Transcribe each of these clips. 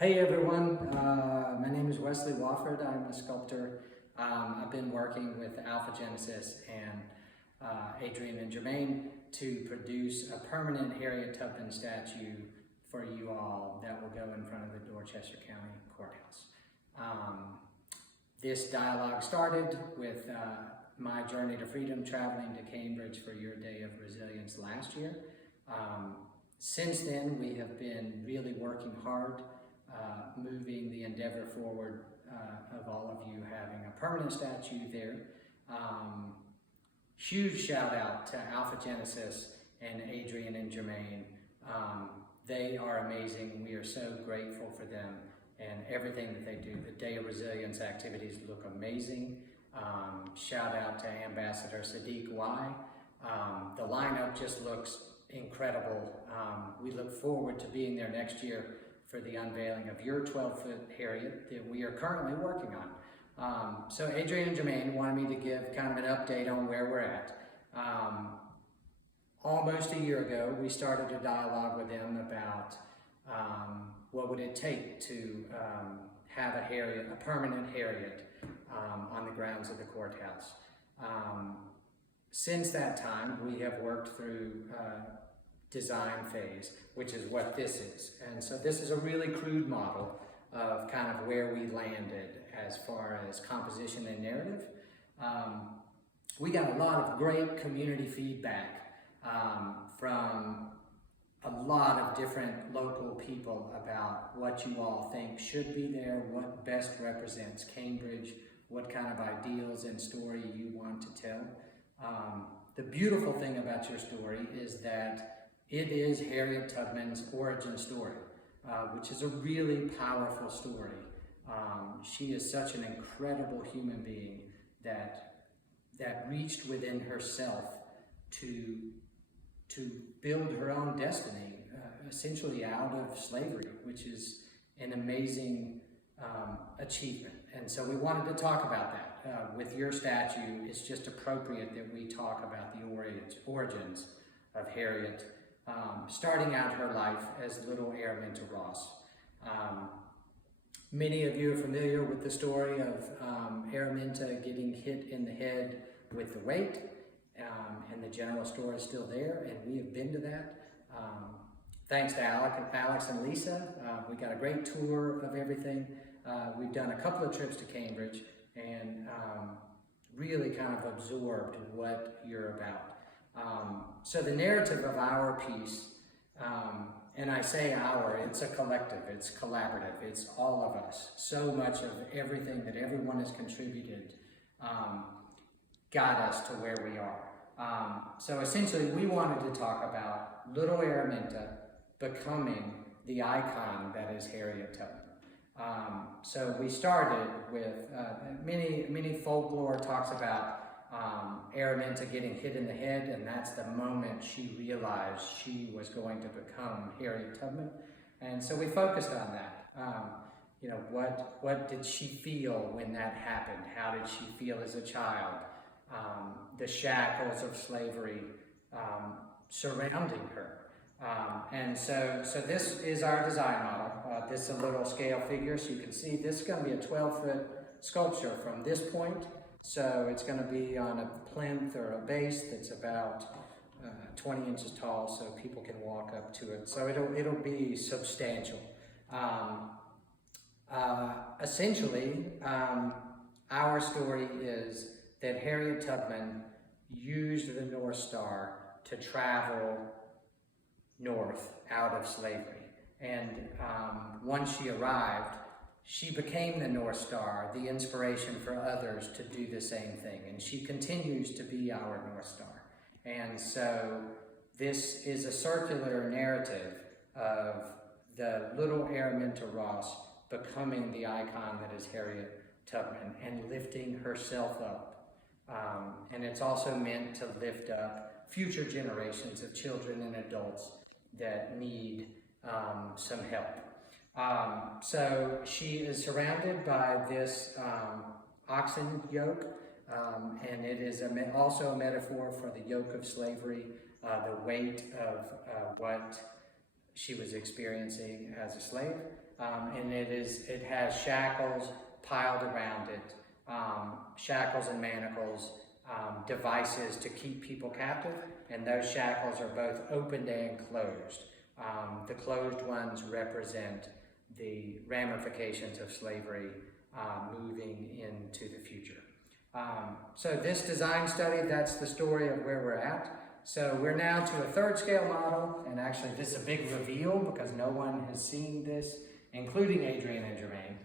Hey everyone, my name is Wesley Wofford. I'm a sculptor. I've been working with Alpha Genesis and Adrian and Jermaine to produce a permanent Harriet Tubman statue for you all that will go in front of the Dorchester County Courthouse. This dialogue started with my journey to freedom, traveling to Cambridge for your Day of Resilience last year. Since then, we have been really working hard moving the endeavor forward of all of you having a permanent statue there. Huge shout out to Alpha Genesis and Adrian and Jermaine. They are amazing. We are so grateful for them and everything that they do. The Day of Resilience activities look amazing. Shout out to Ambassador Sadiq Y. The lineup just looks incredible. We look forward to being there next year for the unveiling of your 12-foot Harriet that we are currently working on. So Adrian and Jermaine wanted me to give kind of an update on where we're at. Almost a year ago, we started a dialogue with them about what would it take to have a Harriet, a permanent Harriet, on the grounds of the courthouse. Since that time, we have worked through design phase, which is what this is. And so this is a really crude model of kind of where we landed as far as composition and narrative. We got a lot of great community feedback from a lot of different local people about what you all think should be there, what best represents Cambridge, what kind of ideals and story you want to tell. The beautiful thing about your story is that it is Harriet Tubman's origin story, which is a really powerful story. She is such an incredible human being that reached within herself to build her own destiny, essentially out of slavery, which is an amazing achievement. And so we wanted to talk about that. With your statue, it's just appropriate that we talk about the origins of Harriet, starting out her life as little Araminta Ross. Many of you are familiar with the story of Araminta getting hit in the head with the weight, and the general store is still there, and we have been to that. Thanks to Alex and Lisa, we got a great tour of everything. We've done a couple of trips to Cambridge and really kind of absorbed what you're about. So the narrative of our piece, and I say our, it's a collective, it's collaborative, it's all of us. So much of everything that everyone has contributed got us to where we are. So essentially we wanted to talk about little Araminta becoming the icon that is Harriet Tubman. So we started with, many folklore talks about Araminta getting hit in the head, and that's the moment she realized she was going to become Harriet Tubman. And so we focused on that. You know, what did she feel when that happened? How did she feel as a child? The shackles of slavery surrounding her. And so this is our design model. This is a little scale figure, so you can see this is going to be a 12-foot sculpture from this point. So it's going to be on a plinth or a base that's about 20 inches tall, so people can walk up to it. So it'll be substantial. Essentially, our story is that Harriet Tubman used the North Star to travel north out of slavery. And once she arrived, she became the North Star, the inspiration for others to do the same thing. And she continues to be our North Star. And so this is a circular narrative of the little Araminta Ross becoming the icon that is Harriet Tubman and lifting herself up. And it's also meant to lift up future generations of children and adults that need some help. So she is surrounded by this oxen yoke, and it is also a metaphor for the yoke of slavery, the weight of what she was experiencing as a slave. And it has shackles piled around it, shackles and manacles, devices to keep people captive, and those shackles are both opened and closed. The closed ones represent the ramifications of slavery moving into the future. So this design study, that's the story of where we're at. So we're now to a 3rd scale model, and actually this is a big reveal because no one has seen this, including Adrian and Jermaine,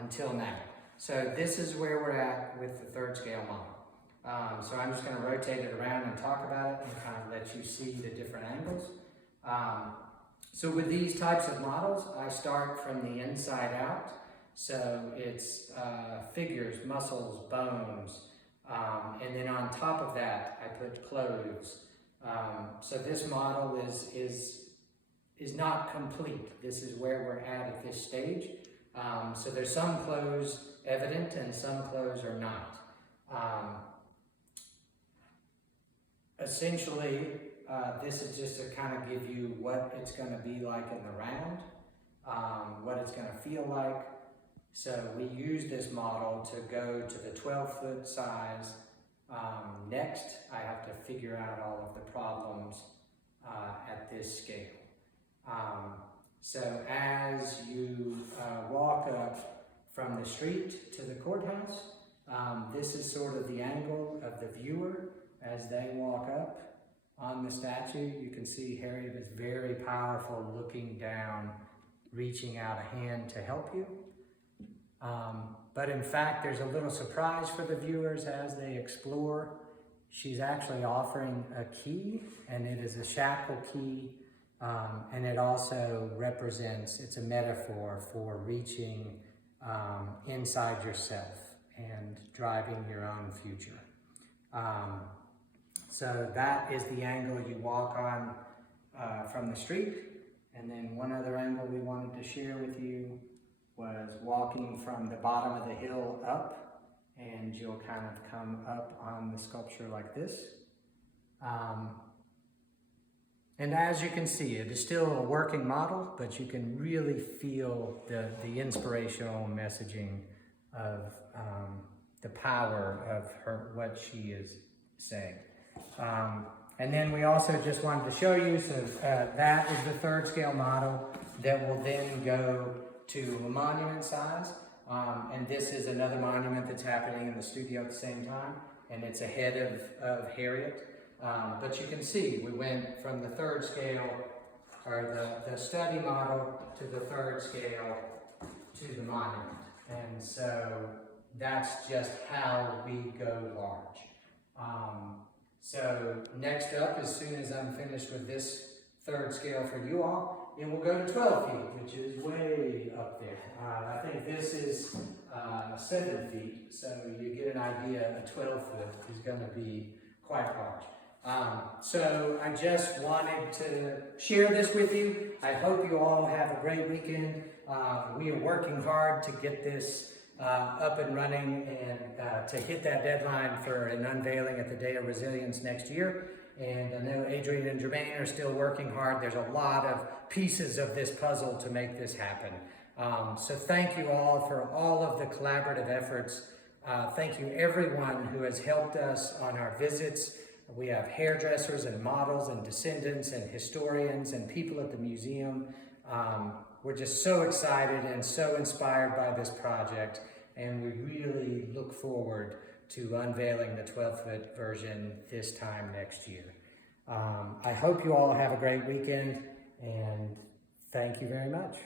until now. So this is where we're at with the 3rd scale model. So I'm just going to rotate it around and talk about it and kind of let you see the different angles. So with these types of models, I start from the inside out. So it's figures, muscles, bones, and then on top of that, I put clothes. So this model is not complete. This is where we're at this stage. So there's some clothes evident and some clothes are not. Essentially, this is just to kind of give you what it's going to be like in the round, what it's going to feel like. So we use this model to go to the 12-foot size. Next, I have to figure out all of the problems at this scale. So as you walk up from the street to the courthouse, this is sort of the angle of the viewer as they walk up on the statue. You can see Harriet is very powerful, looking down, reaching out a hand to help you. But in fact, there's a little surprise for the viewers as they explore. She's actually offering a key, and it is a shackle key, and it also represents, it's a metaphor for reaching inside yourself and driving your own future. So that is the angle you walk on from the street. And then one other angle we wanted to share with you was walking from the bottom of the hill up, and you'll kind of come up on the sculpture like this. And as you can see, it is still a working model, but you can really feel the inspirational messaging of the power of what she is saying. And then we also just wanted to show you, so that is the 3rd scale model that will then go to a monument size. And this is another monument that's happening in the studio at the same time, and it's a head of Harriet. But you can see we went from the 3rd scale, or the study model, to the 3rd scale to the monument. And so that's just how we go large. So next up, as soon as I'm finished with this 3rd scale for you all, it will go to 12 feet, which is way up there. I think this is 7 feet, so you get an idea, a 12-foot is going to be quite large. So I just wanted to share this with you. I hope you all have a great weekend. We are working hard to get this up and running and to hit that deadline for an unveiling at the Day of Resilience next year. And I know Adrian and Jermaine are still working hard. There's a lot of pieces of this puzzle to make this happen. So thank you all for all of the collaborative efforts. Thank you everyone who has helped us on our visits. We have hairdressers and models and descendants and historians and people at the museum. We're just so excited and so inspired by this project, and we really look forward to unveiling the 12-foot version this time next year. I hope you all have a great weekend, and thank you very much.